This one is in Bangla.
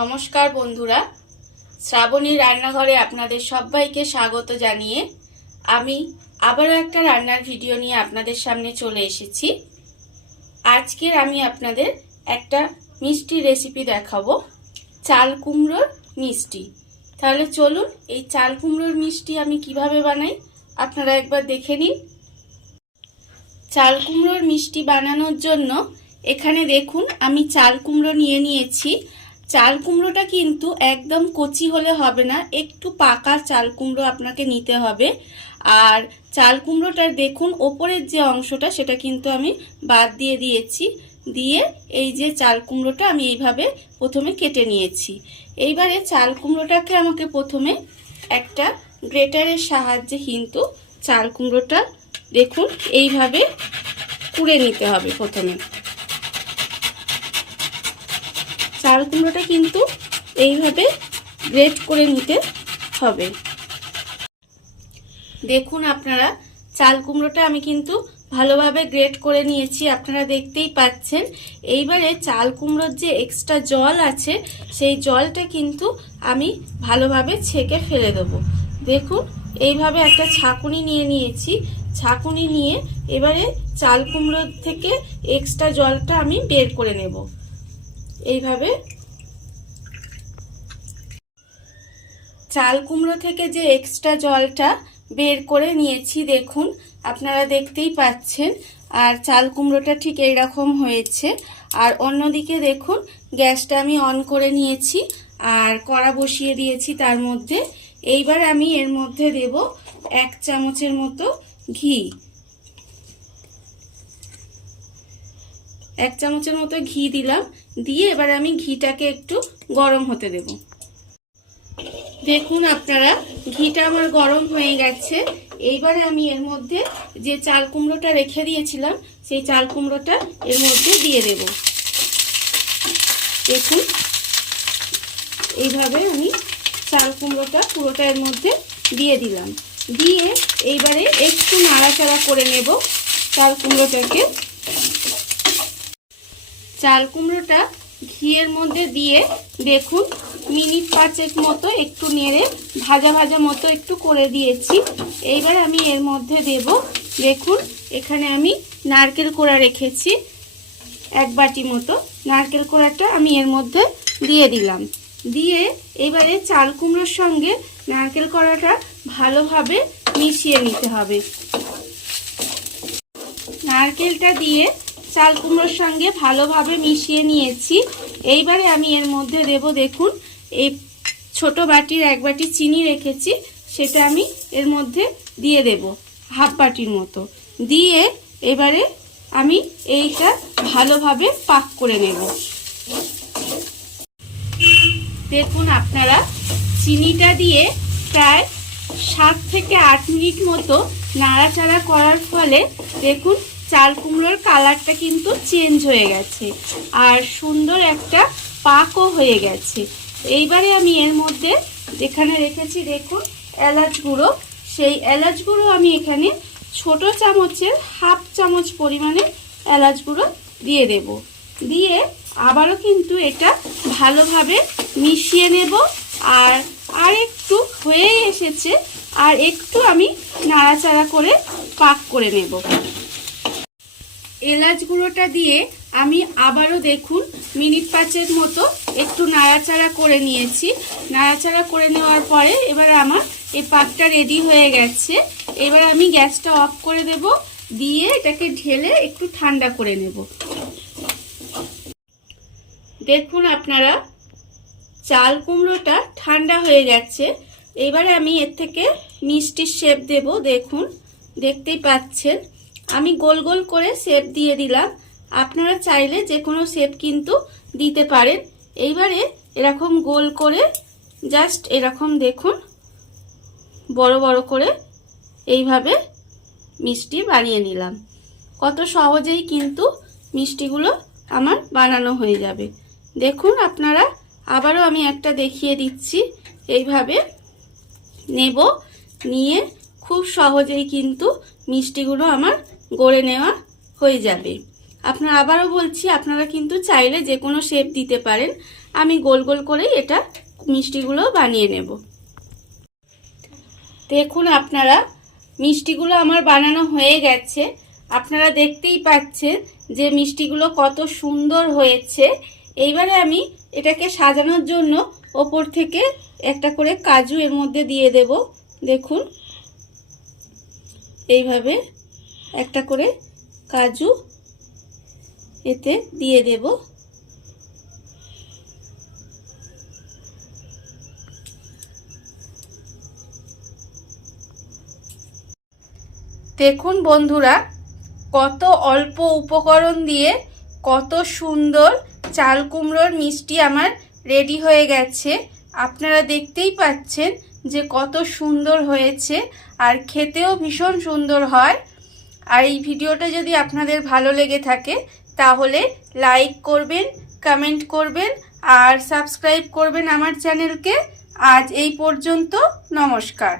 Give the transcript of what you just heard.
নমস্কার বন্ধুরা, শ্রাবণী রান্নাঘরে আপনাদের সবাইকে স্বাগত জানিয়ে আমি আবারও একটা রান্নার ভিডিও নিয়ে আপনাদের সামনে চলে এসেছি। আজকের আমি আপনাদের একটা মিষ্টি রেসিপি দেখাবো, চাল কুমড়োর মিষ্টি। তাহলে চলুন এই চাল কুমড়োর মিষ্টি আমি কিভাবে বানাই আপনারা একবার দেখে নিন। চাল কুমড়োর মিষ্টি বানানোর জন্য এখানে দেখুন আমি চাল কুমড়ো নিয়ে নিয়েছি। চাল কুমড়োটা কিন্তু একদম কচি হলে হবে না, একটু পাকা চাল কুমড়ো আপনাকে নিতে হবে। আর চাল কুমড়োটার দেখুন ওপরের যে অংশটা সেটা কিন্তু আমি বাদ দিয়ে দিয়েছি। দিয়ে এই যে চাল কুমড়োটা আমি এইভাবে প্রথমে কেটে নিয়েছি। এইবারে চাল কুমড়োটাকে আমাকে প্রথমে একটা গ্রেটারের সাহায্যে কিন্তু চাল কুমড়োটা দেখুন এইভাবে কুড়ে নিতে হবে। প্রথমে চাল কুমড়োটা কিন্তু এইভাবে গ্রেট করে নিতে হবে। দেখুন আপনারা চাল কুমড়োটা আমি কিন্তু ভালোভাবে গ্রেট করে নিয়েছি, আপনারা দেখতেই পাচ্ছেন। এইবারে চাল কুমড়োর যে এক্সট্রা জল আছে সেই জলটা কিন্তু আমি ভালোভাবে ছেঁকে ফেলে দেবো। দেখুন এইভাবে একটা ছাঁকুনি নিয়ে নিয়েছি। ছাঁকুনি নিয়ে এবারে চাল কুমড়ো থেকে এক্সট্রা জলটা আমি বের করে নেব। এইভাবে চাল কুমড়ো থেকে যে এক্সট্রা জলটা বের করে নিয়েছি দেখুন, আপনারা দেখতেই পাচ্ছেন। আর চাল কুমড়োটা ঠিক এইরকম হয়েছে। আর অন্যদিকে দেখুন গ্যাসটা আমি অন করে নিয়েছি আর কড়া বসিয়ে দিয়েছি তার মধ্যে। এইবার আমি এর মধ্যে দেব 1 চামচের মতো ঘি। 1 চামচের মতো ঘি দিলাম। দিয়ে এবার আমি ঘিটাকে একটু গরম হতে দেব। দেখুন আপনারা ঘিটা আমার গরম হয়ে গেছে। এইবারে আমি এর মধ্যে যে চাল কুমড়োটা রেখে দিয়েছিলাম সেই চাল কুমড়োটা এর মধ্যে দিয়ে দেব। দেখুন এইভাবে আমি চাল কুমড়োটা পুরোটা এর মধ্যে দিয়ে দিলাম। দিয়ে এইবারে একটু নাড়াচাড়া করে নেব চাল কুমড়োটাকে। চাল কুমড়োটা ঘিয়ের মধ্যে দিয়ে দেখুন মিনিট 5 মতো একটু নেড়ে ভাজা ভাজা মতো একটু করে দিয়েছি। এইবার আমি এর মধ্যে দেব, দেখুন এখানে আমি নারকেল কোড়া রেখেছি 1 বাটি মতো। নারকেল কোড়াটা আমি এর মধ্যে দিয়ে দিলাম। দিয়ে এবারে চাল কুমড়োর সঙ্গে নারকেল কোড়াটা ভালোভাবে মিশিয়ে নিতে হবে। নারকেলটা দিয়ে চাল কুমড়োর সঙ্গে ভালোভাবে মিশিয়ে নিয়েছি। এইবারে আমি এর মধ্যে দেব, দেখুন এই ছোট বাটির 1 বাটি চিনি রেখেছি সেটা আমি এর মধ্যে দিয়ে দেব 1/2 বাটির মতো। দিয়ে এবারে আমি এইটা ভালোভাবে পাক করে নেব। দেখুন আপনারা চিনিটা দিয়ে প্রায় 7 থেকে 8 মিনিট মতো নাড়াচাড়া করার ফলে দেখুন চাল কুমড়োর কালারটা কিন্তু চেঞ্জ হয়ে গেছে আর সুন্দর একটা পাকও হয়ে গেছে। এইবারে আমি এর মধ্যে যেখানে রেখেছি দেখুন এলাচ গুঁড়ো, সেই এলাচ গুঁড়ো আমি এখানে ছোট চামচের 1/2 চামচ পরিমাণে এলাচ গুঁড়ো দিয়ে দেব। দিয়ে আবারও কিন্তু এটা ভালোভাবে মিশিয়ে নেব। আর একটু হয়ে এসেছে, আর একটু আমি নাড়াচাড়া করে পাক করে নেব। এলাচ গুঁড়োটা দিয়ে আমি আবারও দেখুন মিনিট 5 মতো একটু নাড়াচাড়া করে নিয়েছি। নাড়াচাড়া করে নেওয়ার পরে এবার আমার এই পাকটা রেডি হয়ে গেছে। এবার আমি গ্যাসটা অফ করে দেব। দিয়ে এটাকে ঢেলে একটু ঠান্ডা করে নেব। দেখুন আপনারা চাল কুমড়োটা ঠান্ডা হয়ে গেছে। এবারে আমি এর থেকে মিষ্টির শেপ দেব। দেখুন দেখতেই পাচ্ছেন আমি গোল গোল করে শেপ দিয়ে দিলাম। আপনারা চাইলে যে কোনো শেপ কিন্তু দিতে পারেন। এইবারে এরকম গোল করে জাস্ট এরকম দেখুন বড় বড় করে এইভাবে মিষ্টি বানিয়ে নিলাম। কত সহজেই কিন্তু মিষ্টিগুলো আমার বানানো হয়ে যাবে। দেখুন আপনারা আবারও আমি একটা দেখিয়ে দিচ্ছি। এইভাবে নেব, নিয়ে খুব সহজেই কিন্তু মিষ্টিগুলো আমার গড়ে নেওয়া হয়ে যাবে। আপনারা আবারও বলছি, আপনারা কিন্তু চাইলে যে কোনো শেপ দিতে পারেন। আমি গোল গোল করেই এটা মিষ্টিগুলো বানিয়ে নেব। দেখুন আপনারা, মিষ্টিগুলো আমার বানানো হয়ে গেছে। আপনারা দেখতেই পাচ্ছেন যে মিষ্টিগুলো কত সুন্দর হয়েছে। এইবারে আমি এটাকে সাজানোর জন্য ওপর থেকে একটা করে কাজু এর মধ্যে দিয়ে দেব। দেখুন এইভাবে একটা করে কাজু এতে দিয়ে দেব। দেখুন বন্ধুরা, কত অল্প উপকরণ দিয়ে কত সুন্দর চাল কুমড়োর মিষ্টি আমার রেডি হয়ে গেছে। আপনারা দেখতেই পাচ্ছেন যে কত সুন্দর হয়েছে, আর খেতেও ভীষণ সুন্দর হয়। আর এই ভিডিওটা যদি আপনাদের ভালো লেগে থাকে তাহলে লাইক করবেন, কমেন্ট করবেন আর সাবস্ক্রাইব করবেন আমার চ্যানেলকে। আজ এই পর্যন্ত, নমস্কার।